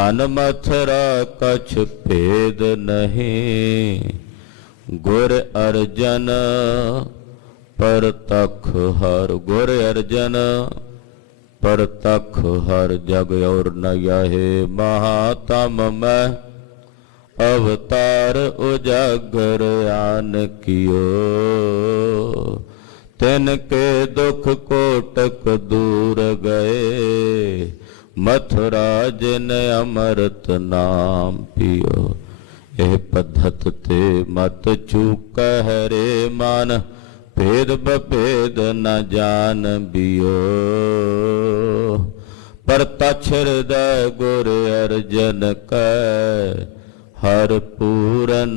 बन मथुरा कछ भेद नहीं, गुर अर्जन परतख हर। गुर अर्जन परतख हर, जग और न यहे महातम मैं, अवतार उजागर आन कियो। तिनके दुख कोटक दूर गए, मथुरा जिन अमृत नाम पियो। एह पद्धत ते मत चूक रे मान, भेद बभेद न जान बियो। पर तछ हृदय गुर अर्जन कै, हर पूरन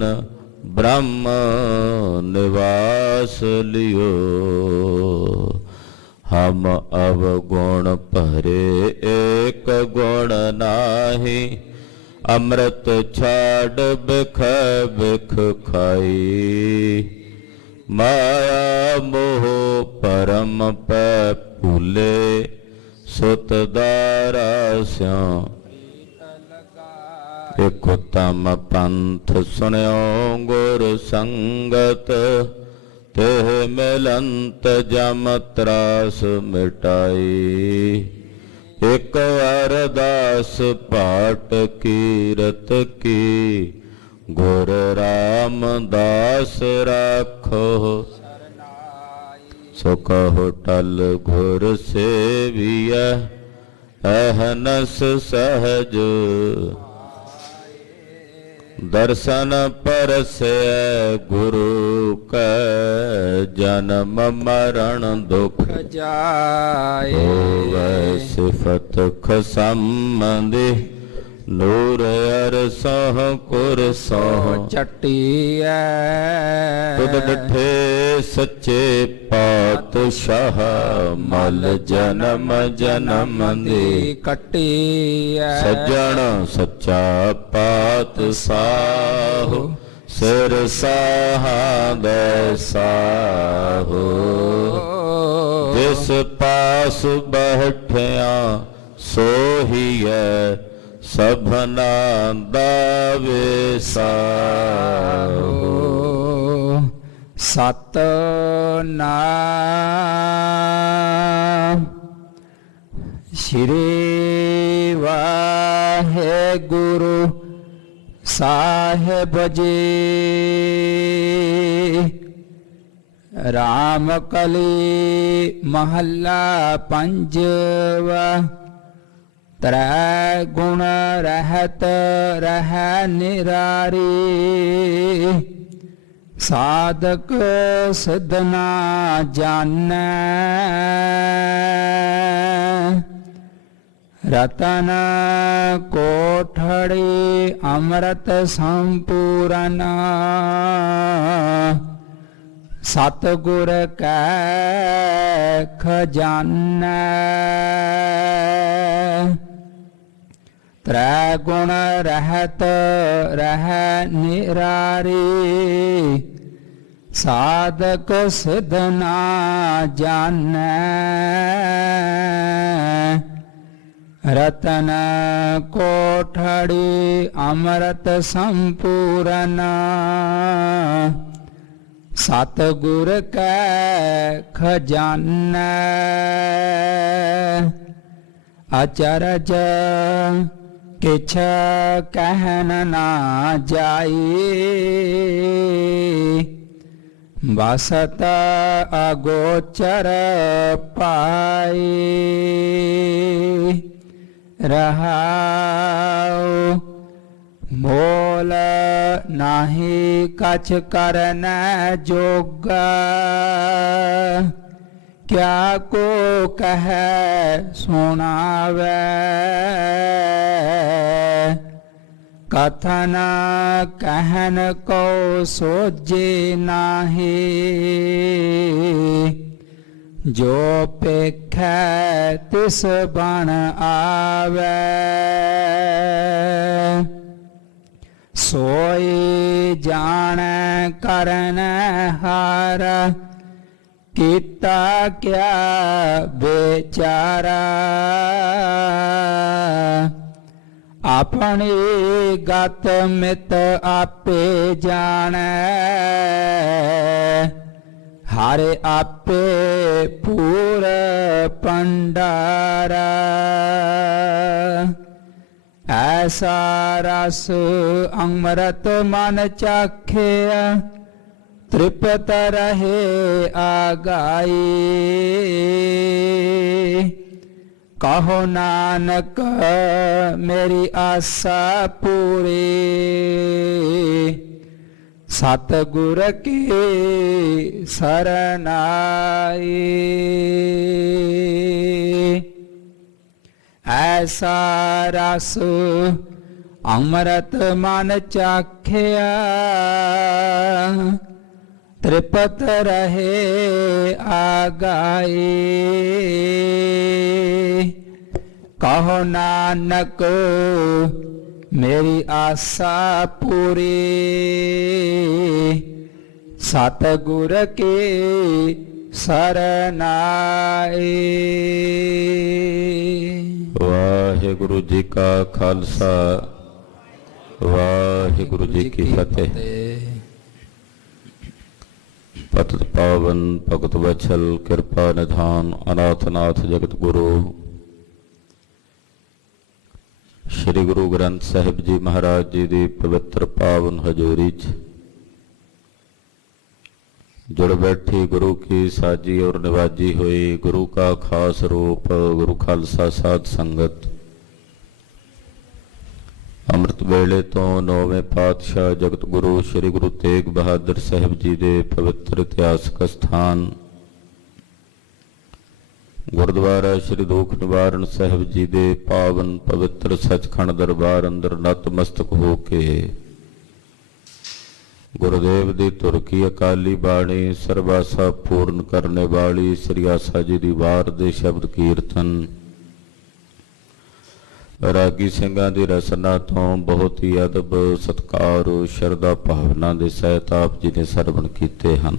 ब्रह्म निवास लियो। हम अवगुण भरे एक गुण नाहि, अमृत छाड़ बिख बिख खाई। माया मोह परम पै भूले, सुत दारा स्यों एक उत्तम पंथ सुनियो गुर संगत। तेह मिलंत जम त्रास मिटाई, एक अरदास पाठ कीरत की। गुर रामदास राखो सो कहो टल, गुर सेविय अहनस सहज। दर्शन परसे गुरु कै, जन्म मरण दुख जाए। होवै सिफत खसंबंधी, नूर अरसह कुर सह चटिया। तुद डिठे सच्चे पातशाह, मल जन्म जन्म दे कटिया। सज्जन सच्चा पातशाह, सिर साहां साहो। जिस पास बैठिया सोहिए, सभना दावे साहो। सतनाम श्री वाहेगुरु साहेब जी। राम कली महला पंजवा। त्रै गुण रहत रह निरारी, साधक सिद्धना जानै। रतन कोठड़ी अमृत संपूर्ण, सतगुर कै खजाना। त्रै गुण रहत रह निरारी, साधक सिद्धना जानै। रतन कोठड़ी अमृत संपूर्ण, सतगुर कै खजाना। अचरज किछ कहन ना जाई, बसत अगोचर पाई। रहाओ मोल नाही कछ करन जोगा, क्या को कह सुनावे। कथन कहन को सोजे नाही, जो पेखै तिस बन आवे। सोई जान करन हार, कीता क्या बेचारा। ਆਪਣੀ ਗਤ ਮਿਤ ਆਪੇ ਜਾਣੈ, ਹਰਿ ਆਪੇ ਪੂਰ ਭੰਡਾਰਾ। ਐਸਾ ਰਸ ਅੰਮ੍ਰਿਤ ਮਨ ਚਾਖਿਆ, ਤ੍ਰਿਪਤ ਰਹੇ ਆਗਾਈ। ਕਹੋ ਨਾਨਕ ਮੇਰੀ ਆਸਾ ਪੂਰੀ, ਸਤਿਗੁਰ ਕੀ ਸਰਣ ਆਈ। ਐਸਾ ਰਸ ਅੰਮ੍ਰਿਤ ਮਨ ਚਾਖਿਆ, ਤ੍ਰਿਪਤ ਰਹੇ ਆਗਾਈ। ਕਹੋ ਨਾਨਕ ਮੇਰੀ ਆਸਾ ਪੂਰੀ, ਸਤਿਗੁਰ ਕੀ ਸਰਣ ਆਈ। ਵਾਹਿਗੁਰੂ ਜੀ ਕਾ ਖਾਲਸਾ, ਵਾਹਿਗੁਰੂ ਜੀ ਕੀ ਫਤਿਹ। ਪਤਿਤ ਪਾਵਨ ਭਗਤ ਵਛਲ ਕਿਰਪਾ ਨਿਧਾਨ ਅਨਾਥ ਨਾਥ ਜਗਤ ਗੁਰੂ ਸ਼੍ਰੀ ਗੁਰੂ ਗ੍ਰੰਥ ਸਾਹਿਬ ਜੀ ਮਹਾਰਾਜ ਜੀ ਦੀ ਪਵਿੱਤਰ ਪਾਵਨ ਹਜ਼ੂਰੀ 'ਚ ਜੁੜ ਬੈਠੀ ਗੁਰੂ ਕੀ ਸਾਜੀ ਔਰ ਨਿਵਾਜੀ ਹੋਈ ਗੁਰੂ ਕਾ ਖਾਸ ਰੂਪ ਗੁਰੂ ਖਾਲਸਾ ਸਾਧ ਸੰਗਤ। ਅੰਮ੍ਰਿਤ ਵੇਲੇ ਤੋਂ ਨੌਵੇਂ ਪਾਤਸ਼ਾਹ ਜਗਤ ਗੁਰੂ ਸ਼੍ਰੀ ਗੁਰੂ ਤੇਗ ਬਹਾਦਰ ਸਾਹਿਬ ਜੀ ਦੇ ਪਵਿੱਤਰ ਇਤਿਹਾਸਕ ਸਥਾਨ ਗੁਰਦੁਆਰਾ ਸ਼੍ਰੀ ਦੁਖ ਨਿਵਾਰਨ ਸਾਹਿਬ ਜੀ ਦੇ ਪਾਵਨ ਪਵਿੱਤਰ ਸੱਚਖੰਡ ਦਰਬਾਰ ਅੰਦਰ ਨਤਮਸਤਕ ਹੋ ਕੇ ਗੁਰਦੇਵ ਦੀ ਧੁਰ ਕੀ ਅਕਾਲੀ ਬਾਣੀ ਸਰਬਾਸਾ ਪੂਰਨ ਕਰਨੇ ਵਾਲੀ ਸ੍ਰੀ ਆਸਾ ਜੀ ਦੀ ਵਾਰ ਦੇ ਸ਼ਬਦ ਕੀਰਤਨ ਰਾਗੀ ਸਿੰਘਾਂ ਦੀ ਰਸਨਾ ਤੋਂ ਬਹੁਤ ਹੀ ਅਦਬ ਸਤਿਕਾਰ ਸ਼ਰਧਾ ਭਾਵਨਾ ਦੇ ਸਹਿਤ ਆਪ ਜੀ ਨੇ ਸਰਵਣ ਕੀਤੇ ਹਨ।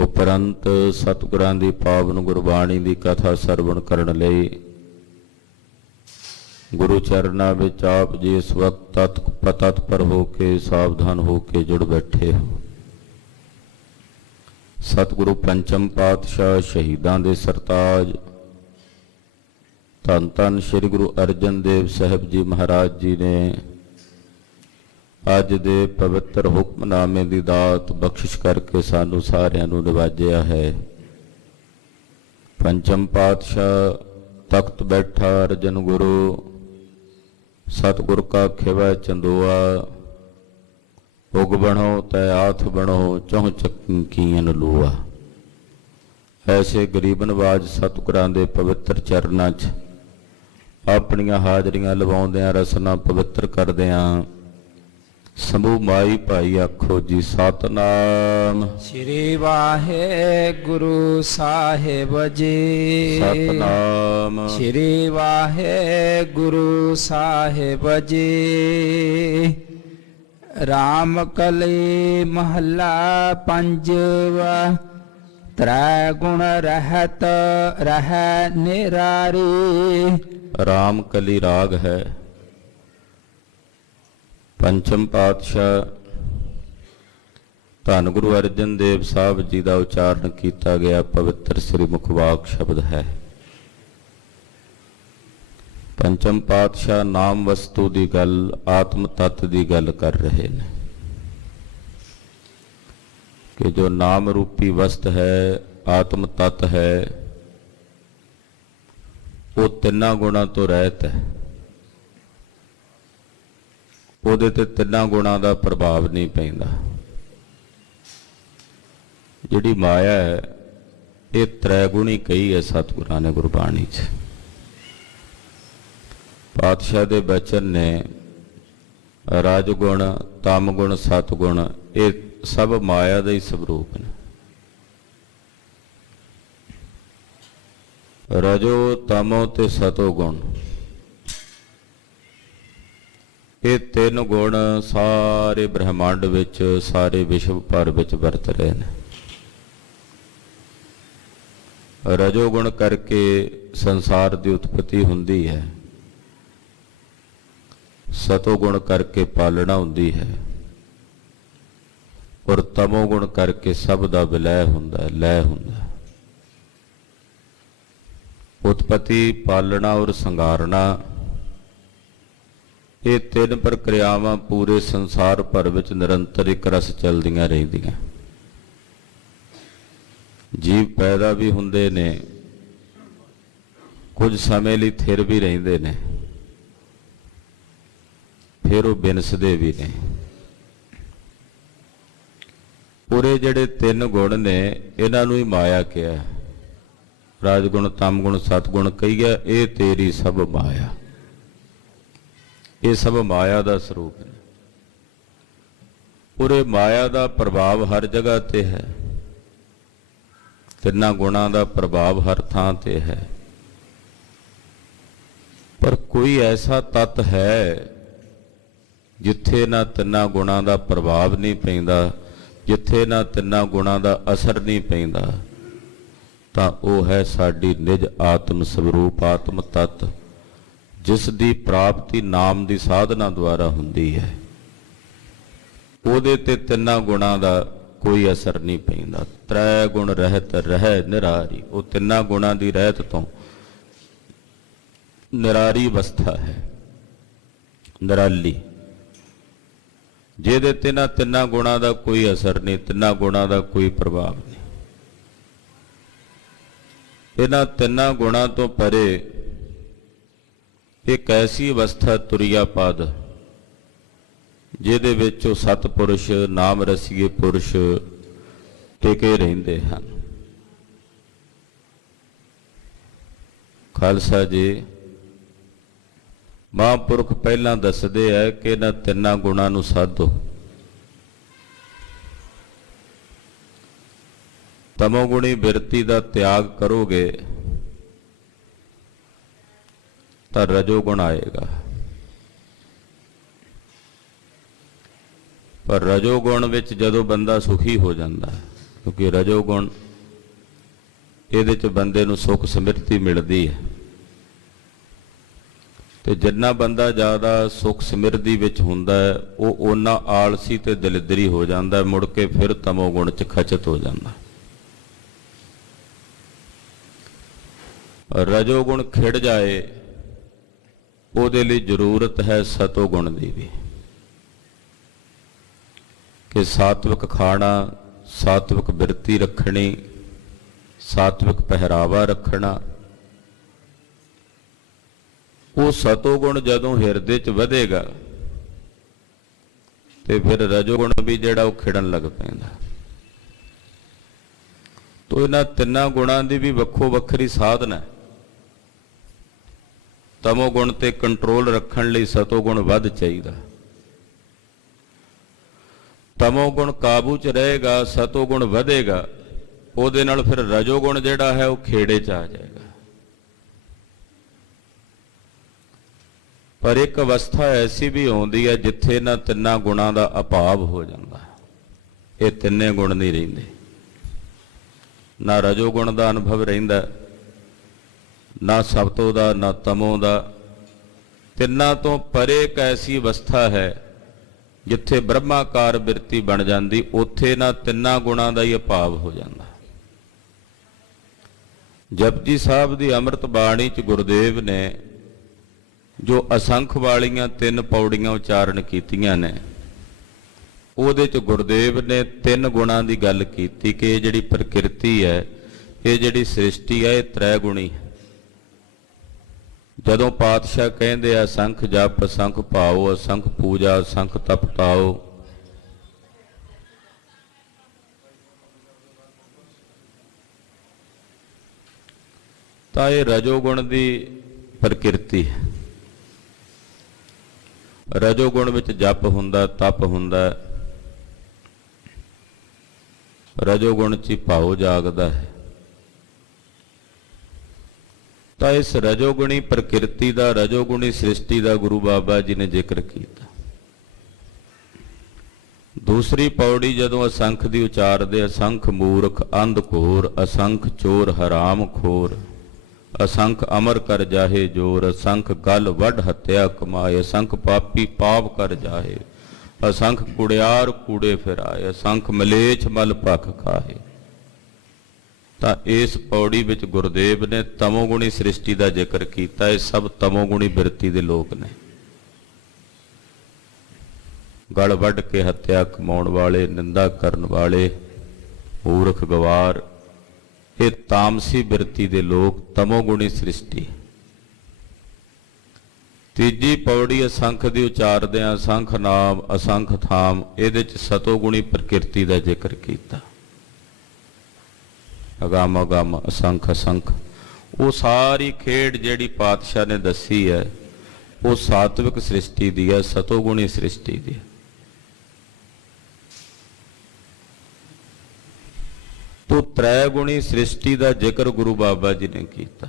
ਉਪਰੰਤ ਸਤਿਗੁਰਾਂ ਦੀ ਪਾਵਨ ਗੁਰਬਾਣੀ ਦੀ ਕਥਾ ਸਰਵਣ ਕਰਨ ਲਈ ਗੁਰੂ ਚਰਨਾਂ ਵਿੱਚ ਆਪ ਜੀ ਇਸ ਵਕਤ ਤਤਪਰ ਹੋ ਕੇ ਸਾਵਧਾਨ ਹੋ ਕੇ ਜੁੜ ਬੈਠੇ ਹੋ। ਸਤਿਗੁਰੂ ਪੰਚਮ ਪਾਤਸ਼ਾਹ ਸ਼ਹੀਦਾਂ ਦੇ ਸਰਤਾਜ ਧੰਨ ਧੰਨ ਸ਼੍ਰੀ ਗੁਰੂ ਅਰਜਨ ਦੇਵ ਸਾਹਿਬ ਜੀ ਮਹਾਰਾਜ ਜੀ ਨੇ ਅੱਜ ਦੇ ਪਵਿੱਤਰ ਹੁਕਮਨਾਮੇ ਦੀ ਦਾਤ ਬਖਸ਼ਿਸ਼ ਕਰਕੇ ਸਾਨੂੰ ਸਾਰਿਆਂ ਨੂੰ ਨਿਵਾਜਿਆ ਹੈ। ਪੰਚਮ ਪਾਤਸ਼ਾਹ ਤਖਤ ਬੈਠਾ ਅਰਜਨ ਗੁਰੂ ਸਤਿਗੁਰ ਕਾ ਖਿਵਾ ਚੰਦੋਆ ਉਗ ਬਣੋ ਤੈ ਆਥ ਬਣੋ ਚਹੁ ਚੱਕੀਨ ਲੂਆ। ਐਸੇ ਗਰੀਬ ਨਵਾਜ ਸਤਿਗੁਰਾਂ ਦੇ ਪਵਿੱਤਰ ਚਰਨਾਂ 'ਚ ਆਪਣੀਆਂ ਹਾਜ਼ਰੀਆਂ ਲਵਾਉਂਦਿਆਂ ਰਸਨਾ ਪਵਿੱਤਰ ਕਰਦਿਆਂ ਸਮੂਹ ਮਾਈ ਭਾਈ ਆਖੋ ਜੀ ਸਤਨਾਮ ਸ੍ਰੀ ਵਾਹਿਗੁਰੂ ਸਾਹਿਬ ਜੀ। ਸਤਨਾਮ ਸ੍ਰੀ ਵਾਹਿਗੁਰੂ ਸਾਹਿਬ ਜੀ। ਰਾਮ ਕਲੀ ਮਹੱਲਾ ਪੰਜਵਾ। ਤ੍ਰੈ ਗੁਣ ਰਹਿਤ ਰਹਿ ਨਿਰਾਰੀ। ਰਾਮ ਕਲੀ ਰਾਗ ਹੈ। ਪੰਚਮ ਪਾਤਸ਼ਾਹ ਧੰਨ ਗੁਰੂ ਅਰਜਨ ਦੇਵ ਸਾਹਿਬ ਜੀ ਦਾ ਉਚਾਰਨ ਕੀਤਾ ਗਿਆ ਪਵਿੱਤਰ ਸ੍ਰੀ ਮੁਖਵਾਕ ਸ਼ਬਦ ਹੈ। ਪੰਚਮ ਪਾਤਸ਼ਾਹ ਨਾਮ ਵਸਤੂ ਦੀ ਗੱਲ ਆਤਮ ਤੱਤ ਦੀ ਗੱਲ ਕਰ ਰਹੇ ਨੇ ਕਿ ਜੋ ਨਾਮ ਰੂਪੀ ਵਸਤ ਹੈ ਆਤਮ ਤੱਤ ਹੈ ਉਹ ਤਿੰਨਾਂ ਗੁਣਾਂ ਤੋਂ ਰਹਿਤ ਹੈ। ਉਹਦੇ ਤੇ ਤਿੰਨਾਂ ਗੁਣਾਂ ਦਾ ਪ੍ਰਭਾਵ ਨਹੀਂ ਪੈਂਦਾ। ਜਿਹੜੀ ਮਾਇਆ ਹੈ ਇਹ ਤ੍ਰੈਗੁਣੀ ਕਹੀ ਹੈ ਸਤਿਗੁਰਾਂ ਨੇ ਗੁਰਬਾਣੀ 'ਚ। ਪਾਤਸ਼ਾਹ ਦੇ ਬਚਨ ਨੇ ਰਾਜਗੁਣ ਤਮ ਗੁਣ ਸਤਗੁਣ ਇਹ ਸਭ ਮਾਇਆ ਦਾ ਹੀ ਸਰੂਪ ਨੇ। ਰਜੋ ਤਮੋ ਤੇ ਸਤੋ ਗੁਣ ਇਹ ਤਿੰਨ ਗੁਣ ਸਾਰੇ ਬ੍ਰਹਮੰਡ ਵਿੱਚ ਸਾਰੇ ਵਿਸ਼ਵ ਭਰ ਵਿੱਚ ਵਰਤ ਰਹੇ ਨੇ। ਰਜੋ ਗੁਣ ਕਰਕੇ ਸੰਸਾਰ ਦੀ ਉਤਪਤੀ ਹੁੰਦੀ ਹੈ। ਸਤੋਗੁਣ ਕਰਕੇ ਪਾਲਣਾ ਹੁੰਦੀ ਹੈ, ਔਰ ਤਮੋਗੁਣ ਕਰਕੇ ਸਭ ਦਾ ਵਿਲੈ ਹੁੰਦਾ, ਲੈਅ ਹੁੰਦਾ। ਉਤਪਤੀ, ਪਾਲਣਾ ਔਰ ਸੰਘਾਰਨਾ, ਇਹ ਤਿੰਨ ਪ੍ਰਕਿਰਿਆਵਾਂ ਪੂਰੇ ਸੰਸਾਰ ਭਰ ਵਿੱਚ ਨਿਰੰਤਰ ਇੱਕ ਰਸ ਚੱਲਦੀਆਂ ਰਹਿੰਦੀਆਂ। ਜੀਵ ਪੈਦਾ ਵੀ ਹੁੰਦੇ ਨੇ, ਕੁਝ ਸਮੇਂ ਲਈ ਥਿਰ ਵੀ ਰਹਿੰਦੇ ਨੇ, ਫਿਰ ਉਹ ਬਿਨਸਦੇ ਵੀ ਨੇ। ਪੂਰੇ ਜਿਹੜੇ ਤਿੰਨ ਗੁਣ ਨੇ, ਇਹਨਾਂ ਨੂੰ ਹੀ ਮਾਇਆ ਕਿਹਾ। ਰਾਜਗੁਣ, ਤਮਗੁਣ, ਸਤਗੁਣ ਕਹੀਏ, ਇਹ ਤੇਰੀ ਸਭ ਮਾਇਆ। ਇਹ ਸਭ ਮਾਇਆ ਦਾ ਸਰੂਪ ਹੈ। ਪੂਰੇ ਮਾਇਆ ਦਾ ਪ੍ਰਭਾਵ ਹਰ ਜਗ੍ਹਾ ਤੇ ਹੈ, ਤਿੰਨਾਂ ਗੁਣਾਂ ਦਾ ਪ੍ਰਭਾਵ ਹਰ ਥਾਂ ਤੇ ਹੈ। ਪਰ ਕੋਈ ਐਸਾ ਤੱਤ ਹੈ ਜਿੱਥੇ ਨਾ ਤਿੰਨਾਂ ਗੁਣਾਂ ਦਾ ਪ੍ਰਭਾਵ ਨਹੀਂ ਪੈਂਦਾ, ਜਿੱਥੇ ਨਾ ਤਿੰਨਾਂ ਗੁਣਾਂ ਦਾ ਅਸਰ ਨਹੀਂ ਪੈਂਦਾ, ਤਾਂ ਉਹ ਹੈ ਸਾਡੀ ਨਿਜ ਆਤਮ ਸਰੂਪ, ਆਤਮ ਤੱਤ, ਜਿਸ ਦੀ ਪ੍ਰਾਪਤੀ ਨਾਮ ਦੀ ਸਾਧਨਾ ਦੁਆਰਾ ਹੁੰਦੀ ਹੈ। ਉਹਦੇ ਤੇ ਤਿੰਨਾਂ ਗੁਣਾਂ ਦਾ ਕੋਈ ਅਸਰ ਨਹੀਂ ਪੈਂਦਾ। ਤ੍ਰੈ ਗੁਣ ਰਹਿਤ ਰਹਿ ਨਿਰਾਰੀ, ਉਹ ਤਿੰਨਾਂ ਗੁਣਾਂ ਦੀ ਰਹਿਤ ਤੋਂ ਨਿਰਾਰੀ ਅਵਸਥਾ ਹੈ, ਨਿਰਾਲੀ, ਜਿਹਦੇ ਤੇ ਨਾ ਤਿੰਨਾਂ ਗੁਣਾਂ ਦਾ ਕੋਈ ਅਸਰ ਨਹੀਂ, ਤਿੰਨਾਂ ਗੁਣਾਂ ਦਾ ਕੋਈ ਪ੍ਰਭਾਵ ਨਹੀਂ। ਇਹਨਾਂ ਤਿੰਨਾਂ ਗੁਣਾਂ ਤੋਂ ਪਰੇ ਇੱਕ ਐਸੀ ਅਵਸਥਾ ਤੁਰਿਆ ਪਦ, ਜਿਹਦੇ ਵਿੱਚ ਉਹ ਸਤਪੁਰਸ਼, ਨਾਮ ਰਸੀਏ ਪੁਰਸ਼ ਟਿਕੇ ਰਹਿੰਦੇ ਹਨ। ਖਾਲਸਾ ਜੀ, ਮਹਾਂਪੁਰਖ ਪਹਿਲਾਂ ਦੱਸਦੇ ਹੈ ਕਿ ਇਹਨਾਂ ਤਿੰਨਾਂ ਗੁਣਾਂ ਨੂੰ ਸਾਧੋ। ਤਮੋਗੁਣੀ ਬਿਰਤੀ ਦਾ ਤਿਆਗ ਕਰੋਗੇ ਤਾਂ ਰਜੋਗੁਣ ਆਏਗਾ। ਪਰ ਰਜੋਗੁਣ ਵਿੱਚ ਜਦੋਂ ਬੰਦਾ ਸੁਖੀ ਹੋ ਜਾਂਦਾ, ਕਿਉਂਕਿ ਰਜੋਗੁਣ, ਇਹਦੇ 'ਚ ਬੰਦੇ ਨੂੰ ਸੁਖ ਸਮਿਰਤੀ ਮਿਲਦੀ ਹੈ, ਤੇ ਜਿੰਨਾ ਬੰਦਾ ਜ਼ਿਆਦਾ ਸੁਖ ਸਮਿਰਦੀ ਵਿੱਚ ਹੁੰਦਾ ਹੈ, ਉਹ ਓਨਾ ਆਲਸੀ ਤੇ ਦਲਿਦਰੀ ਹੋ ਜਾਂਦਾ, ਮੁੜ ਕੇ ਫਿਰ ਤਮੋਗੁਣ 'ਚ ਖਚਤ ਹੋ ਜਾਂਦਾ। ਰਜੋਗੁਣ ਖਿੜ ਜਾਏ, ਉਹਦੇ ਲਈ ਜ਼ਰੂਰਤ ਹੈ ਸਤੋਗੁਣ ਦੀ ਵੀ, ਕਿ ਸਾਤਵਿਕ ਖਾਣਾ, ਸਾਤਵਿਕ ਬਿਰਤੀ ਰੱਖਣੀ, ਸਾਤਵਿਕ ਪਹਿਰਾਵਾ ਰੱਖਣਾ। ਉਹ ਸਤੋਗੁਣ ਜਦੋਂ ਹਿਰਦੇ 'ਚ ਵਧੇਗਾ ਤੇ ਫਿਰ ਰਜੋਗੁਣ ਵੀ ਜਿਹੜਾ ਉਹ ਖਿੜਨ ਲੱਗ ਪੈਂਦਾ। ਤੋ ਇਹਨਾਂ ਤਿੰਨਾਂ ਗੁਣਾਂ ਦੀ ਵੀ ਵੱਖੋ ਵੱਖਰੀ ਸਾਧਨਾ ਹੈ। ਤਮੋਗੁਣ ਤੇ ਕੰਟਰੋਲ ਰੱਖਣ ਲਈ ਸਤੋਗੁਣ ਵੱਧ ਚਾਹੀਦਾ। ਤਮੋਗੁਣ ਕਾਬੂ 'ਚ ਰਹੇਗਾ, ਸਤੋਗੁਣ ਵਧੇਗਾ, ਉਹਦੇ ਨਾਲ ਫਿਰ ਰਜੋਗੁਣ ਜਿਹੜਾ ਹੈ ਉਹ ਖੇੜੇ 'ਚ ਆ ਜਾਏਗਾ। ਪਰ ਇੱਕ ਅਵਸਥਾ ਐਸੀ ਵੀ ਆਉਂਦੀ ਹੈ ਜਿੱਥੇ ਇਹਨਾਂ ਤਿੰਨਾਂ ਗੁਣਾਂ ਦਾ ਅਭਾਵ ਹੋ ਜਾਂਦਾ। ਇਹ ਤਿੰਨੇ ਗੁਣ ਨਹੀਂ ਰਹਿੰਦੇ, ਨਾ ਰਜੋਗੁਣ ਦਾ ਅਨੁਭਵ ਰਹਿੰਦਾ, ਨਾ ਸਤੋ ਦਾ, ਨਾ ਤਮੋ ਦਾ। ਤਿੰਨਾਂ ਤੋਂ ਪਰੇ ਇੱਕ ਐਸੀ ਅਵਸਥਾ ਹੈ ਜਿੱਥੇ ਬ੍ਰਹਮਾਕਾਰ ਬਿਰਤੀ ਬਣ ਜਾਂਦੀ, ਉੱਥੇ ਨਾ ਤਿੰਨਾਂ ਗੁਣਾਂ ਦਾ ਹੀ ਅਭਾਵ ਹੋ ਜਾਂਦਾ। ਜਪਜੀ ਸਾਹਿਬ ਦੀ ਅੰਮ੍ਰਿਤ ਬਾਣੀ 'ਚ ਗੁਰਦੇਵ ਨੇ ਜੋ ਅਸੰਖ ਵਾਲੀਆਂ 3 ਪੌੜੀਆਂ ਉਚਾਰਨ ਕੀਤੀਆਂ ਨੇ, ਉਹਦੇ 'ਚ ਗੁਰਦੇਵ ਨੇ 3 ਗੁਣਾਂ ਦੀ ਗੱਲ ਕੀਤੀ ਕਿ ਇਹ ਜਿਹੜੀ ਪ੍ਰਕਿਰਤੀ ਹੈ, ਇਹ ਜਿਹੜੀ ਸ੍ਰਿਸ਼ਟੀ ਹੈ, ਇਹ ਤ੍ਰੈ ਗੁਣੀ ਹੈ। ਜਦੋਂ ਪਾਤਸ਼ਾਹ ਕਹਿੰਦੇ ਆ ਅਸੰਖ ਜਪ, ਅਸੰਖ ਭਾਉ, ਅਸੰਖ ਪੂਜਾ, ਅਸੰਖ ਤਪ ਤਾਉ, ਤਾਂ ਇਹ ਰਜੋਗੁਣ ਦੀ ਪ੍ਰਕਿਰਤੀ ਹੈ। ਰਜੋਗੁਣ ਵਿੱਚ ਜਪ ਹੁੰਦਾ, ਤਪ ਹੁੰਦਾ, ਰਜੋਗੁਣ 'ਚ ਭਾਉ ਜਾਗਦਾ ਹੈ। ਤਾਂ ਇਸ ਰਜੋਗੁਣੀ ਪ੍ਰਕਿਰਤੀ ਦਾ, ਰਜੋਗੁਣੀ ਸ੍ਰਿਸ਼ਟੀ ਦਾ ਗੁਰੂ ਬਾਬਾ ਜੀ ਨੇ ਜ਼ਿਕਰ ਕੀਤਾ। ਦੂਸਰੀ ਪੌੜੀ ਜਦੋਂ ਅਸੰਖ ਦੀ ਉਚਾਰਦੇ, ਅਸੰਖ ਮੂਰਖ ਅੰਧ ਘੋਰ, ਅਸੰਖ ਚੋਰ ਹਰਾਮ ਖੋਰ, असंख अमर कर जाहे जोर, असंख गल वड हत्या कमाए, असंख पापी पाप कर जाहे, असंख कुड़ियार कूड़े फिराए, असंख मलेछ मल पख खाए। ਤਾਂ ਇਸ ਪੌੜੀ ਵਿੱਚ ਗੁਰਦੇਵ ਨੇ ਤਮੋਗੁਣੀ ਸ੍ਰਿਸ਼ਟੀ ਦਾ ਜ਼ਿਕਰ ਕੀਤਾ। ਇਹ ਸਭ ਤਮੋਗੁਣੀ ਬਿਰਤੀ ਦੇ ਲੋਕ ਨੇ। ਗਲ ਵੱਢ ਕੇ ਹੱਤਿਆ ਕਮਾਉਣ ਵਾਲੇ, ਨਿੰਦਾ ਕਰਨ ਵਾਲੇ, ਮੂਰਖ ਗਵਾਰ, ਇਹ ਤਾਮਸੀ ਬਿਰਤੀ ਦੇ ਲੋਕ, ਤਮੋਗੁਣੀ ਸ੍ਰਿਸ਼ਟੀ। ਤੀਜੀ ਪੌੜੀ ਅਸੰਖ ਦੀ ਉਚਾਰਦੇ ਆ, ਅਸੰਖ ਨਾਮ ਅਸੰਖ ਥਾਮ, ਇਹਦੇ ਚ ਸਤੋਗੁਣੀ ਪ੍ਰਕਿਰਤੀ ਦਾ ਜ਼ਿਕਰ ਕੀਤਾ। ਅਗੰਮ ਅਗੰਮ ਅਸੰਖ ਅਸੰਖ, ਉਹ ਸਾਰੀ ਖੇਡ ਜਿਹੜੀ ਪਾਤਸ਼ਾਹ ਨੇ ਦੱਸੀ ਹੈ ਉਹ ਸਾਤਵਿਕ ਸ੍ਰਿਸ਼ਟੀ ਦੀ ਹੈ, ਸਤੋਗੁਣੀ ਸ੍ਰਿਸ਼ਟੀ ਦੀ ਹੈ। ਤੋ ਤ੍ਰੈਗੁਣੀ ਸ੍ਰਿਸ਼ਟੀ ਦਾ ਜ਼ਿਕਰ ਗੁਰੂ ਬਾਬਾ ਜੀ ਨੇ ਕੀਤਾ।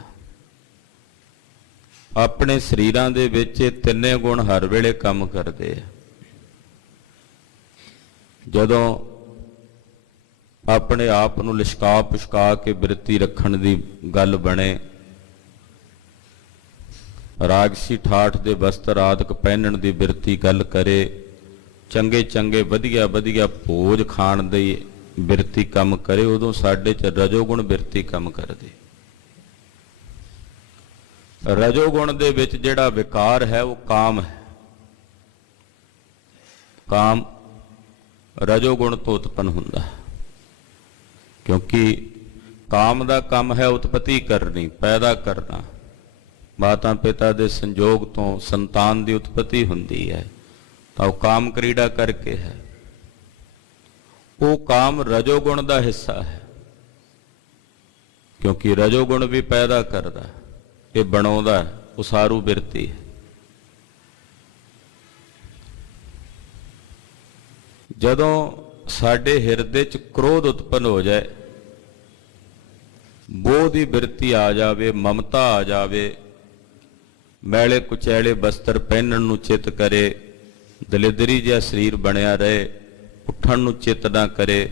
ਆਪਣੇ ਸਰੀਰਾਂ ਦੇ ਵਿੱਚ ਇਹ ਤਿੰਨੇ ਗੁਣ ਹਰ ਵੇਲੇ ਕੰਮ ਕਰਦੇ ਆ। ਜਦੋਂ ਆਪਣੇ ਆਪ ਨੂੰ ਲਿਸ਼ਕਾ ਪੁਸ਼ਕਾ ਕੇ ਬਿਰਤੀ ਰੱਖਣ ਦੀ ਗੱਲ ਬਣੇ, ਰਾਜਸੀ ਠਾਠ ਦੇ ਵਸਤਰ ਆਦਿਕ ਪਹਿਨਣ ਦੀ ਬਿਰਤੀ ਗੱਲ ਕਰੇ, ਚੰਗੇ ਚੰਗੇ ਵਧੀਆ ਵਧੀਆ ਭੋਜ ਖਾਣ ਦੀ ਬਿਰਤੀ ਕੰਮ ਕਰੇ, ਉਦੋਂ ਸਾਡੇ 'ਚ ਰਜੋਗੁਣ ਬਿਰਤੀ ਕੰਮ ਕਰਦੀ। ਰਜੋਗੁਣ ਦੇ ਵਿੱਚ ਜਿਹੜਾ ਵਿਕਾਰ ਹੈ ਉਹ ਕਾਮ ਹੈ। ਕਾਮ ਰਜੋਗੁਣ ਤੋਂ ਉਤਪੰਨ ਹੁੰਦਾ ਹੈ, ਕਿਉਂਕਿ ਕਾਮ ਦਾ ਕੰਮ ਹੈ ਉਤਪਤੀ ਕਰਨੀ, ਪੈਦਾ ਕਰਨਾ। ਮਾਤਾ ਪਿਤਾ ਦੇ ਸੰਜੋਗ ਤੋਂ ਸੰਤਾਨ ਦੀ ਉਤਪਤੀ ਹੁੰਦੀ ਹੈ, ਤਾਂ ਉਹ ਕਾਮ ਕ੍ਰੀੜਾ ਕਰਕੇ ਹੈ। ਉਹ ਕਾਮ ਰਜੋਗੁਣ ਦਾ ਹਿੱਸਾ ਹੈ, ਕਿਉਂਕਿ ਰਜੋਗੁਣ ਵੀ ਪੈਦਾ ਕਰਦਾ, ਇਹ ਬਣਾਉਂਦਾ, ਉਸਾਰੂ ਬਿਰਤੀ ਹੈ। ਜਦੋਂ ਸਾਡੇ ਹਿਰਦੇ 'ਚ ਕ੍ਰੋਧ ਉਤਪੰਨ ਹੋ ਜਾਏ, ਮੋਹ ਦੀ ਬਿਰਤੀ ਆ ਜਾਵੇ, ਮਮਤਾ ਆ ਜਾਵੇ, ਮੈਲੇ ਕੁਚੈਲੇ ਬਸਤਰ ਪਹਿਨਣ ਨੂੰ ਚਿੱਤ ਕਰੇ, ਦਲਿਦਰੀ ਜਿਹਾ ਸਰੀਰ ਬਣਿਆ ਰਹੇ, ਉੱਠਣ ਨੂੰ ਚਿੱਤ ਨਾ ਕਰੇ,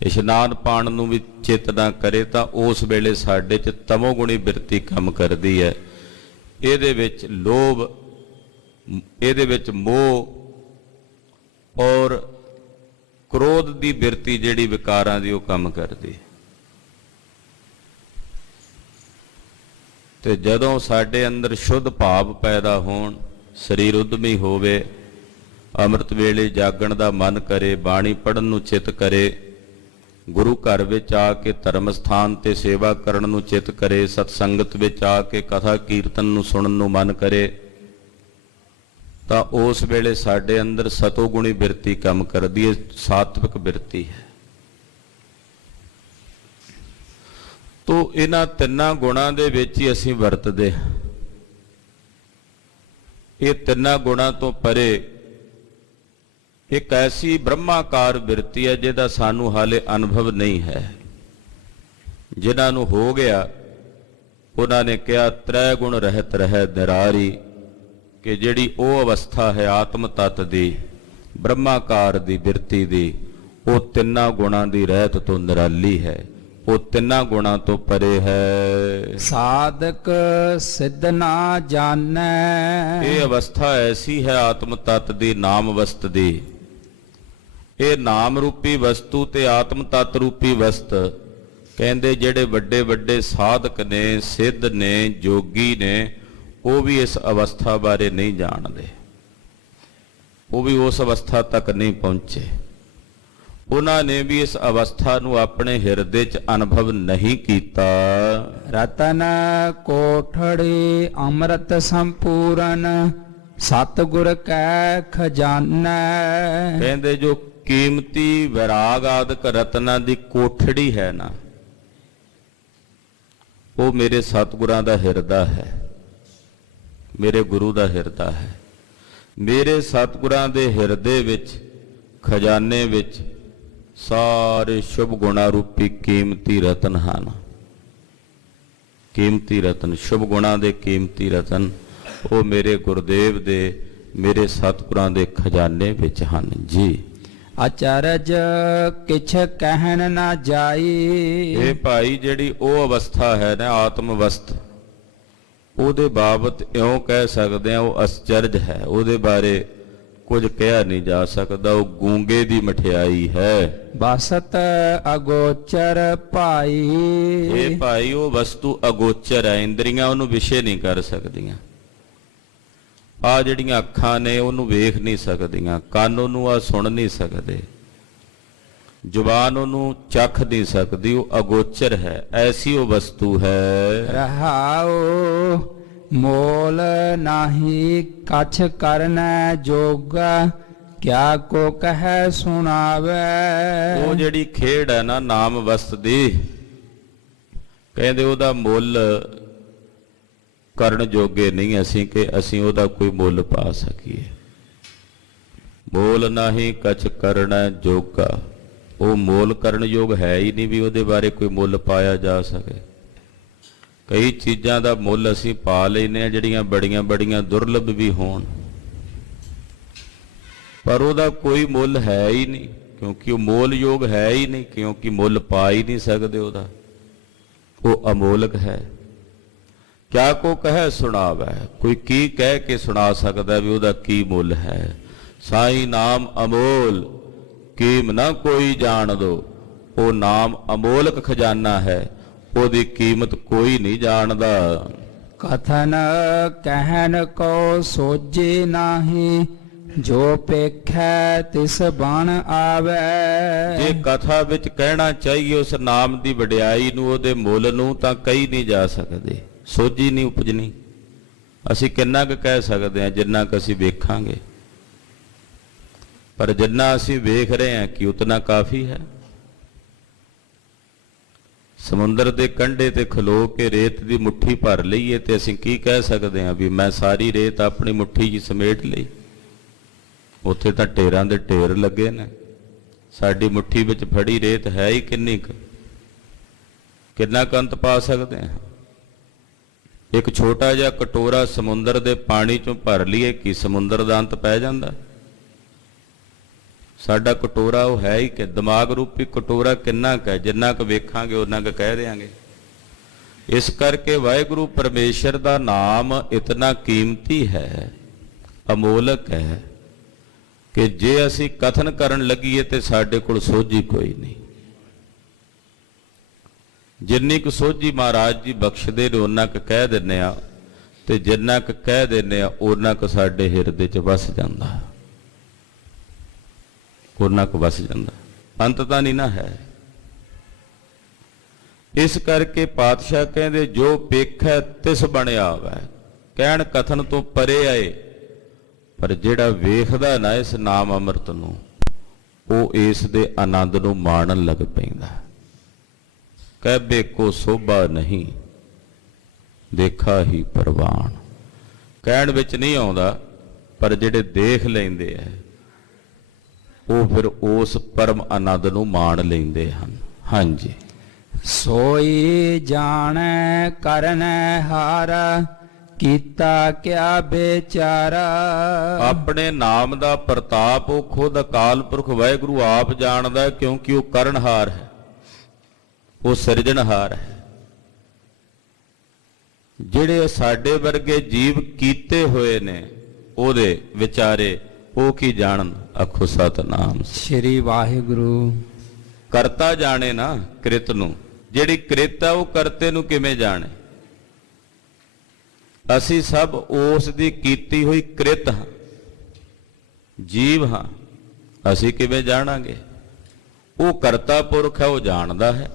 ਇਸ਼ਨਾਨ ਪਾਣ ਨੂੰ ਵੀ ਚਿੱਤ ਨਾ ਕਰੇ, ਤਾਂ ਉਸ ਵੇਲੇ ਸਾਡੇ 'ਚ ਤਮੋਗੁਣੀ ਬਿਰਤੀ ਕੰਮ ਕਰਦੀ ਹੈ। ਇਹਦੇ ਵਿੱਚ ਲੋਭ, ਇਹਦੇ ਵਿੱਚ ਮੋਹ ਔਰ ਕ੍ਰੋਧ ਦੀ ਬਿਰਤੀ ਜਿਹੜੀ ਵਿਕਾਰਾਂ ਦੀ ਉਹ ਕੰਮ ਕਰਦੀ। ਤੇ ਜਦੋਂ ਸਾਡੇ ਅੰਦਰ ਸ਼ੁੱਧ ਭਾਵ ਪੈਦਾ ਹੋਣ, ਸਰੀਰ ਉਦਮੀ ਹੋਵੇ, ਅੰਮ੍ਰਿਤ ਵੇਲੇ ਜਾਗਣ ਦਾ ਮਨ ਕਰੇ, ਬਾਣੀ ਪੜ੍ਹਨ ਨੂੰ ਚਿੱਤ ਕਰੇ, ਗੁਰੂ ਘਰ ਵਿੱਚ ਆ ਕੇ ਧਰਮ ਸਥਾਨ ਤੇ ਸੇਵਾ ਕਰਨ ਨੂੰ ਚਿੱਤ ਕਰੇ, ਸਤ ਸੰਗਤ ਵਿੱਚ ਆ ਕੇ ਕਥਾ ਕੀਰਤਨ ਨੂੰ ਸੁਣਨ ਨੂੰ ਮਨ ਕਰੇ, ਤਾਂ ਉਸ ਵੇਲੇ ਸਾਡੇ ਅੰਦਰ ਸਤੋਗੁਣੀ ਬਿਰਤੀ ਕੰਮ ਕਰਦੀ ਹੈ, ਸਾਤਵਿਕ ਬਿਰਤੀ ਹੈ। ਤੋ ਇਹਨਾਂ ਤਿੰਨਾਂ ਗੁਣਾਂ ਦੇ ਵਿੱਚ ਹੀ ਅਸੀਂ ਵਰਤਦੇ। ਇਹ ਤਿੰਨਾਂ ਗੁਣਾਂ ਤੋਂ ਪਰੇ ਇੱਕ ਐਸੀ ਬ੍ਰਹਮਾਕਾਰ ਬਿਰਤੀ ਹੈ ਜਿਹਦਾ ਸਾਨੂੰ ਹਾਲੇ ਅਨੁਭਵ ਨਹੀਂ ਹੈ। ਜਿਨ੍ਹਾਂ ਨੂੰ ਹੋ ਗਿਆ ਉਹਨਾਂ ਨੇ ਕਿਹਾ ਤ੍ਰੈ ਗੁਣ ਰਹਿਤ ਰਹਿ ਨਿਰਾਰੀ, ਕਿ ਜਿਹੜੀ ਉਹ ਅਵਸਥਾ ਹੈ ਆਤਮ ਤੱਤ ਦੀ, ਬ੍ਰਹਮਾਕਾਰ ਦੀ ਬਿਰਤੀ ਦੀ, ਉਹ ਤਿੰਨਾਂ ਗੁਣਾਂ ਦੀ ਰਹਿਤ ਤੋਂ ਨਿਰਾਲੀ ਹੈ, ਉਹ ਤਿੰਨਾਂ ਗੁਣਾਂ ਤੋਂ ਪਰੇ ਹੈ। ਸਾਧਕ ਸਿੱਧ ਨਾ ਜਾਣੈ, ਇਹ ਅਵਸਥਾ ਐਸੀ ਹੈ ਆਤਮ ਤੱਤ ਦੀ, ਨਾਮ ਵਸਤ ਦੀ। ਇਹ ਨਾਮ ਰੂਪੀ ਵਸਤੂ ਤੇ ਆਤਮ ਤੱਤ ਰੂਪੀ ਵਸਤ, ਕਹਿੰਦੇ ਜਿਹੜੇ ਵੱਡੇ ਵੱਡੇ ਸਾਧਕ ਨੇ, ਸਿੱਧ ਨੇ, ਜੋਗੀ ਨੇ, ਉਹ ਵੀ ਇਸ ਅਵਸਥਾ ਬਾਰੇ ਨਹੀਂ ਜਾਣਦੇ, ਉਹ ਵੀ ਉਸ ਅਵਸਥਾ ਤੱਕ ਨਹੀਂ ਪਹੁੰਚੇ। ਉਹਨਾਂ ਨੇ ਵੀ ਇਸ ਅਵਸਥਾ ਨੂੰ ਆਪਣੇ ਹਿਰਦੇ 'ਚ ਅਨੁਭਵ ਨਹੀਂ ਕੀਤਾ। ਰਤਨ ਕੋਠੜੀ ਅੰਮ੍ਰਿਤ ਸੰਪੂਰਨ, ਸਤਿਗੁਰ ਕੈ ਖਜ਼ਾਨਾ। ਕਹਿੰਦੇ ਜੋ ਕੀਮਤੀ ਵਿਰਾਗ ਆਦਿਕ ਰਤਨਾਂ ਦੀ ਕੋਠੜੀ ਹੈ ਨਾ, ਉਹ ਮੇਰੇ ਸਤਿਗੁਰਾਂ ਦਾ ਹਿਰਦਾ ਹੈ, ਮੇਰੇ ਗੁਰੂ ਦਾ ਹਿਰਦਾ ਹੈ। ਮੇਰੇ ਸਤਿਗੁਰਾਂ ਦੇ ਹਿਰਦੇ ਵਿੱਚ, ਖਜ਼ਾਨੇ ਵਿੱਚ ਸਾਰੇ ਸ਼ੁਭ ਗੁਣਾ ਰੂਪੀ ਕੀਮਤੀ ਰਤਨ ਹਨ। ਕੀਮਤੀ ਰਤਨ, ਸ਼ੁਭ ਗੁਣਾ ਦੇ ਕੀਮਤੀ ਰਤਨ, ਉਹ ਮੇਰੇ ਗੁਰਦੇਵ ਦੇ, ਮੇਰੇ ਸਤਿਗੁਰਾਂ ਦੇ ਖਜ਼ਾਨੇ ਵਿੱਚ ਹਨ ਜੀ। ਅਚਰਜ ਕਿਛ ਕਹਿਣ ਨਾ ਜਾਈ। ਇਹ ਭਾਈ ਜਿਹੜੀ ਉਹ ਅਵਸਥਾ ਹੈ ਨਾ ਆਤਮ ਅਵਸਥ, ਉਹਦੇ ਬਾਬਤ ਇਉਂ ਕਹਿ ਸਕਦੇ ਆ ਉਹ ਅਚਰਜ ਹੈ, ਉਹਦੇ ਬਾਰੇ ਕੁਝ ਕਿਹਾ ਨਹੀਂ ਜਾ ਸਕਦਾ, ਉਹ ਗੂੰਗੇ ਦੀ ਮਠਿਆਈ ਹੈ। ਬਸਤ ਅਗੋਚਰ ਭਾਈ। ਇਹ ਭਾਈ ਉਹ ਵਸਤੂ ਅਗੋਚਰ ਹੈ, ਇੰਦਰੀਆਂ ਉਹਨੂੰ ਵਿਸ਼ੇ ਨਹੀਂ ਕਰ ਸਕਦੀਆਂ। ਆ ਜਿਹੜੀਆਂ ਅੱਖਾਂ ਨੇ ਉਹਨੂੰ ਵੇਖ ਨਹੀਂ ਸਕਦੀਆਂ, ਕੰਨ ਉਹਨੂੰ ਆ ਸੁਣ ਨਹੀਂ ਸਕਦੇ, ਜ਼ੁਬਾਨ ਉਹਨੂੰ ਚਖ ਨਹੀਂ ਸਕਦੀ, ਉਹ ਅਗੋਚਰ ਹੈ, ਐਸੀ ਉਹ ਵਸਤੂ ਹੈ। ਰਹਾਉ ਮੋਲ ਨਾਹੀ ਕਛ ਕਰਨੈ ਜੋਗਾ, ਕਿਆ ਕੋ ਕਹਿ ਸੁਣਾਵੇ। ਉਹ ਜਿਹੜੀ ਖੇਡ ਹੈ ਨਾ ਨਾਮ ਵਸਤ ਦੀ, ਕਹਿੰਦੇ ਉਹਦਾ ਮੁੱਲ ਕਰਨ ਜੋਗੇ ਨਹੀਂ ਅਸੀਂ ਕਿ ਅਸੀਂ ਉਹਦਾ ਕੋਈ ਮੁੱਲ ਪਾ ਸਕੀਏ। ਮੋਲ ਨਾਹੀ ਕਛ ਕਰਨੈ ਜੋਗਾ, ਉਹ ਮੋਲ ਕਰਨ ਯੋਗ ਹੈ ਹੀ ਨਹੀਂ ਵੀ ਉਹਦੇ ਬਾਰੇ ਕੋਈ ਮੁੱਲ ਪਾਇਆ ਜਾ ਸਕੇ। ਕਈ ਚੀਜ਼ਾਂ ਦਾ ਮੁੱਲ ਅਸੀਂ ਪਾ ਲੈਨੇ ਆ ਜਿਹੜੀਆਂ ਬੜੀਆਂ ਬੜੀਆਂ ਦੁਰਲਭ ਵੀ ਹੋਣ, ਪਰ ਉਹਦਾ ਕੋਈ ਮੁੱਲ ਹੈ ਹੀ ਨਹੀਂ, ਕਿਉਂਕਿ ਉਹ ਮੋਲ ਯੋਗ ਹੈ ਹੀ ਨਹੀਂ, ਕਿਉਂਕਿ ਮੁੱਲ ਪਾ ਹੀ ਨਹੀਂ ਸਕਦੇ ਉਹਦਾ, ਉਹ ਅਮੋਲਕ ਹੈ। ਕਿਆ ਕੋ ਕਹਿ ਸੁਣਾਵੇ, ਕੋਈ ਕੀ ਕਹਿ ਕੇ ਸੁਣਾ ਸਕਦਾ ਵੀ ਉਹਦਾ ਕੀ ਮੁੱਲ ਹੈ। ਸਾਈ ਨਾਮ ਅਮੋਲ ਕੀਮ ਨਾ ਕੋਈ ਜਾਣ ਦੋ, ਉਹ ਨਾਮ ਅਮੋਲਕ ਖਜ਼ਾਨਾ ਹੈ, ਉਹਦੀ ਕੀਮਤ ਕੋਈ ਨਹੀਂ ਜਾਣਦਾ। ਕਥਨ ਕਹਿਣ ਕੋ ਸੋਝੇ ਨਾਹੀ, ਜੋ ਪੇਖੈ ਤਿਸ ਬਣ ਆਵੇ। ਜੇ ਕਥਾ ਵਿੱਚ ਕਹਿਣਾ ਚਾਹੀਏ ਉਸ ਨਾਮ ਦੀ ਵਡਿਆਈ ਨੂੰ, ਉਹਦੇ ਮੁੱਲ ਨੂੰ, ਤਾਂ ਕਹੀ ਨਹੀਂ ਜਾ ਸਕਦੇ, ਸੋਝੀ ਨਹੀਂ ਉਪਜਣੀ। ਅਸੀਂ ਕਿੰਨਾ ਕੁ ਕਹਿ ਸਕਦੇ ਹਾਂ, ਜਿੰਨਾ ਕੁ ਅਸੀਂ ਵੇਖਾਂਗੇ, ਪਰ ਜਿੰਨਾ ਅਸੀਂ ਵੇਖ ਰਹੇ ਹਾਂ ਕਿ ਉਤਨਾ ਕਾਫੀ ਹੈ। ਸਮੁੰਦਰ ਦੇ ਕੰਢੇ ਤੇ ਖਲੋ ਕੇ ਰੇਤ ਦੀ ਮੁੱਠੀ ਭਰ ਲਈਏ ਤੇ ਅਸੀਂ ਕੀ ਕਹਿ ਸਕਦੇ ਹਾਂ ਵੀ ਮੈਂ ਸਾਰੀ ਰੇਤ ਆਪਣੀ ਮੁੱਠੀ 'ਚ ਸਮੇਟ ਲਈ। ਉੱਥੇ ਤਾਂ ਢੇਰਾਂ ਦੇ ਢੇਰ ਲੱਗੇ ਨੇ, ਸਾਡੀ ਮੁੱਠੀ ਵਿੱਚ ਫੜੀ ਰੇਤ ਹੈ ਹੀ ਕਿੰਨੀ ਕੁ, ਕਿੰਨਾ ਕੁ ਅੰਤ ਪਾ ਸਕਦੇ ਹਾਂ। ਇੱਕ ਛੋਟਾ ਜਿਹਾ ਕਟੋਰਾ ਸਮੁੰਦਰ ਦੇ ਪਾਣੀ 'ਚੋਂ ਭਰ ਲਈਏ ਕਿ ਸਮੁੰਦਰ ਦਾ ਅੰਤ ਪੈ ਜਾਂਦਾ। ਸਾਡਾ ਕਟੋਰਾ ਉਹ ਹੈ ਹੀ ਕਿ ਦਿਮਾਗ ਰੂਪੀ ਕਟੋਰਾ ਕਿੰਨਾ ਕੁ ਹੈ, ਜਿੰਨਾ ਕੁ ਵੇਖਾਂਗੇ ਉਹਨਾਂ ਕੁ ਕਹਿ ਦਿਆਂਗੇ। ਇਸ ਕਰਕੇ ਵਾਹਿਗੁਰੂ ਪਰਮੇਸ਼ਰ ਦਾ ਨਾਮ ਇਤਨਾ ਕੀਮਤੀ ਹੈ, ਅਮੋਲਕ ਹੈ ਕਿ ਜੇ ਅਸੀਂ ਕਥਨ ਕਰਨ ਲੱਗੀਏ ਤੇ ਸਾਡੇ ਕੋਲ ਸੋਝੀ ਕੋਈ ਨਹੀਂ। ਜਿੰਨੀ ਕੁ ਸੋਝੀ ਮਹਾਰਾਜ ਜੀ ਬਖਸ਼ਦੇ ਨੇ ਉਹਨਾਂ ਕੁ ਕਹਿ ਦਿੰਦੇ ਆ, ਤੇ ਜਿੰਨਾ ਕੁ ਕਹਿ ਦਿੰਦੇ ਆ ਉਹਨਾਂ ਕੁ ਸਾਡੇ ਹਿਰਦੇ 'ਚ ਵਸ ਜਾਂਦਾ, ਉਹਨਾਂ ਕੁ ਵਸ ਜਾਂਦਾ, ਅੰਤ ਤਾਂ ਨਹੀਂ ਨਾ ਹੈ। ਇਸ ਕਰਕੇ ਪਾਤਸ਼ਾਹ ਕਹਿੰਦੇ ਜੋ ਪੇਖੈ ਤਿਸ ਬਣਿਆ ਵੈ, ਕਹਿਣ ਕਥਨ ਤੋਂ ਪਰੇ ਆਏ, ਪਰ ਜਿਹੜਾ ਵੇਖਦਾ ਨਾ ਇਸ ਨਾਮ ਅੰਮ੍ਰਿਤ ਨੂੰ, ਉਹ ਇਸ ਦੇ ਆਨੰਦ ਨੂੰ ਮਾਣਨ ਲੱਗ ਪੈਂਦਾ। ਕਹਿਬੇ ਕੋ ਸੋਭਾ ਨਹੀਂ ਦੇਖਾ ਹੀ ਪ੍ਰਵਾਨ, ਕਹਿਣ ਵਿੱਚ ਨਹੀਂ ਆਉਂਦਾ, ਪਰ ਜਿਹੜੇ ਦੇਖ ਲੈਂਦੇ ਆ ਉਹ ਫਿਰ ਉਸ ਪਰਮ ਆਨੰਦ ਨੂੰ ਮਾਣ ਲੈਂਦੇ ਹਨ। ਹਾਂਜੀ। ਸੋਈ ਜਾਣੈ ਕਰਨੈ ਹਾਰਾ, ਕੀਤਾ ਕਿਆ ਬੇਚਾਰਾ। ਆਪਣੇ ਨਾਮ ਦਾ ਪ੍ਰਤਾਪ ਉਹ ਖੁਦ ਅਕਾਲ ਪੁਰਖ ਵਾਹਿਗੁਰੂ ਆਪ ਜਾਣਦਾ, ਕਿਉਂਕਿ ਉਹ ਕਰਨਹਾਰ ਹੈ, ਉਹ ਸਿਰਜਣਹਾਰ ਹੈ। ਜਿਹੜੇ ਸਾਡੇ ਵਰਗੇ ਜੀਵ ਕੀਤੇ ਹੋਏ ਨੇ ਉਹਦੇ ਵਿਚਾਰੇ, ਉਹ ਕੀ ਜਾਣਨ। ਆਖੋ ਸਤਿਨਾਮ ਸ੍ਰੀ ਵਾਹਿਗੁਰੂ। ਕਰਤਾ ਜਾਣੇ ਨਾ ਕ੍ਰਿਤ ਨੂੰ, ਜਿਹੜੀ ਕ੍ਰਿਤ ਆ ਉਹ ਕਰਤੇ ਨੂੰ ਕਿਵੇਂ ਜਾਣੇ। ਅਸੀਂ ਸਭ ਉਸ ਦੀ ਕੀਤੀ ਹੋਈ ਕ੍ਰਿਤ ਹਾਂ, ਜੀਵ ਹਾਂ, ਅਸੀਂ ਕਿਵੇਂ ਜਾਣਾਂਗੇ। ਉਹ ਕਰਤਾ ਪੁਰਖ ਹੈ, ਉਹ ਜਾਣਦਾ ਹੈ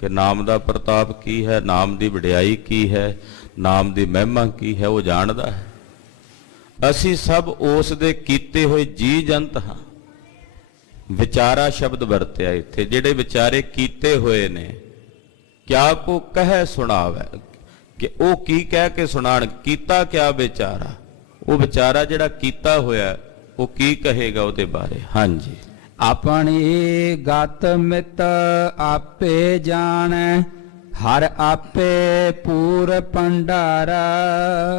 ਕਿ ਨਾਮ ਦਾ ਪ੍ਰਤਾਪ ਕੀ ਹੈ, ਨਾਮ ਦੀ ਵਡਿਆਈ ਕੀ ਹੈ, ਨਾਮ ਦੀ ਮਹਿਮਾ ਕੀ ਹੈ, ਉਹ ਜਾਣਦਾ ਹੈ। ਅਸੀਂ ਸਭ ਉਸ ਦੇ ਕੀਤੇ ਹੋਏ ਜੀ ਜੰਤ ਹਾਂ। ਵਿਚਾਰਾ ਸ਼ਬਦ ਵਰਤਿਆ ਇੱਥੇ, ਜਿਹੜੇ ਵਿਚਾਰੇ ਕੀਤੇ ਹੋਏ ਨੇ। ਕਿਆ ਕੋ ਕਹਿ ਸੁਣਾਵੇ, ਕਿ ਉਹ ਕੀ ਕਹਿ ਕੇ ਸੁਣਾਣ। ਕੀਤਾ ਕਿਆ ਵਿਚਾਰਾ, ਉਹ ਵਿਚਾਰਾ ਜਿਹੜਾ ਕੀਤਾ ਹੋਇਆ ਉਹ ਕੀ ਕਹੇਗਾ ਉਹਦੇ ਬਾਰੇ। ਹਾਂਜੀ। ਆਪਣੀ ਗਤ ਮਿਤ ਆਪੇ ਜਾਣੈ, ਹਰ ਆਪੇ ਪੂਰ ਭੰਡਾਰਾ।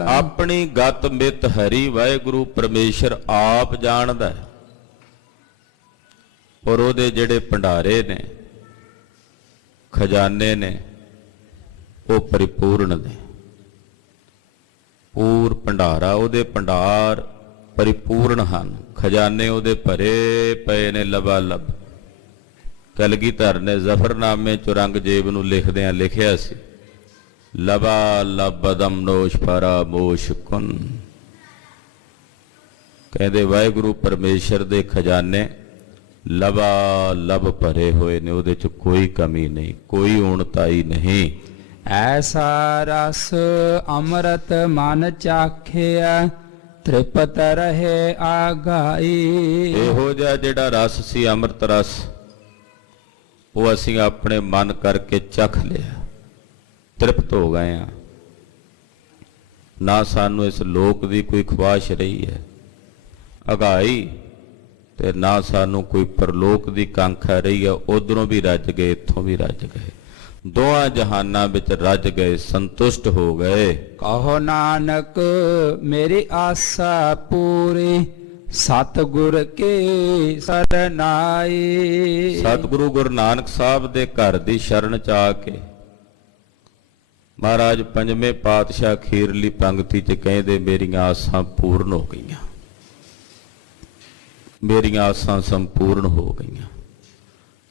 ਆਪਣੀ ਗਤ ਮਿਤ ਹਰੀ ਵਾਹਿਗੁਰੂ ਪਰਮੇਸ਼ਰ ਆਪ ਜਾਣਦਾ ਹੈ। ਔਰ ਉਹਦੇ ਜਿਹੜੇ ਭੰਡਾਰੇ ਨੇ, ਖਜ਼ਾਨੇ ਨੇ, ਉਹ ਪਰਿਪੂਰਨ ਨੇ। ਪੂਰ ਭੰਡਾਰਾ, ਉਹਦੇ ਭੰਡਾਰ ਪਰਿਪੂਰਨ ਹਨ, ਖਜ਼ਾਨੇ ਉਹਦੇ ਭਰੇ ਪਏ ਨੇ ਲਬਾ ਲਬ। ਕਲਗੀਧਰ ਨੇ ਜ਼ਫਰਨਾਮੇ ਚ ਔਰੰਗਜ਼ੇਬ ਨੂੰ ਲਿਖਦਿਆਂ ਲਿਖਿਆ ਸੀ, ਲਬਾ ਲਬ ਬਦਮਨੋਸ਼ ਪਰਾਮੋਸ਼ ਕੁਨ। ਕਹਿੰਦੇ ਵਾਹਿਗੁਰੂ ਪਰਮੇਸ਼ਰ ਦੇ ਖਜ਼ਾਨੇ ਲਬਾ ਲਬ ਭਰੇ ਹੋਏ ਨੇ, ਉਹਦੇ ਚ ਕੋਈ ਕਮੀ ਨਹੀਂ, ਕੋਈ ਊਣਤਾਈ ਨਹੀਂ। ਐਸਾ ਰਸ ਅੰਮ੍ਰਿਤ ਮਨ ਚਾਖਿਆ, ਤ੍ਰਿਪਤ ਰਹੇ ਆਗਾਈ। ਇਹੋ ਜਿਹਾ ਜਿਹੜਾ ਰਸ ਸੀ ਅੰਮ੍ਰਿਤ ਰਸ, ਉਹ ਅਸੀਂ ਆਪਣੇ ਮਨ ਕਰਕੇ ਚਖ ਲਿਆ, ਤ੍ਰਿਪਤ ਹੋ ਗਏ ਆ। ਨਾ ਸਾਨੂੰ ਇਸ ਲੋਕ ਦੀ ਕੋਈ ਖੁਆਇਸ਼ ਰਹੀ ਹੈ ਅਗਾਈ, ਤੇ ਨਾ ਸਾਨੂੰ ਕੋਈ ਪਰਲੋਕ ਦੀ ਕਾਂਖਾ ਰਹੀ ਹੈ। ਉਧਰੋਂ ਵੀ ਰੱਜ ਗਏ, ਇੱਥੋਂ ਵੀ ਰੱਜ ਗਏ, ਦੋਹਾਂ ਜਹਾਨਾਂ ਵਿੱਚ ਰੱਜ ਗਏ, ਸੰਤੁਸ਼ਟ ਹੋ ਗਏ। ਕਹੋ ਨਾਨਕ ਮੇਰੀ ਆਸਾ ਪੂਰੀ, ਸਤਿਗੁਰ ਕੀ ਸਰਨਾਈ। ਸਤਿਗੁਰੂ ਗੁਰੂ ਨਾਨਕ ਸਾਹਿਬ ਦੇ ਘਰ ਦੀ ਸ਼ਰਨ ਚ ਆ ਕੇ ਮਹਾਰਾਜ ਪੰਜਵੇਂ ਪਾਤਸ਼ਾਹ ਅਖੀਰਲੀ ਪੰਗਤੀ ਚ ਕਹਿੰਦੇ, ਮੇਰੀਆਂ ਆਸਾਂ ਪੂਰਨ ਹੋ ਗਈਆਂ, ਮੇਰੀਆਂ ਆਸਾਂ ਸੰਪੂਰਨ ਹੋ ਗਈਆਂ।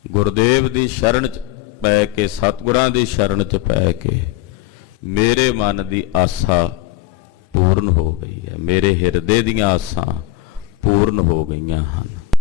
ਗੁਰਦੇਵ ਦੀ ਸ਼ਰਨ ਚ ਪੈ ਕੇ, ਸਤਿਗੁਰਾਂ ਦੀ ਸ਼ਰਨ ਚ ਪੈ ਕੇ ਮੇਰੇ ਮਨ ਦੀ ਆਸਾ ਪੂਰਨ ਹੋ ਗਈ ਹੈ, ਮੇਰੇ ਹਿਰਦੇ ਦੀਆਂ ਆਸਾਂ ਪੂਰਨ ਹੋ ਗਈਆਂ ਹਨ।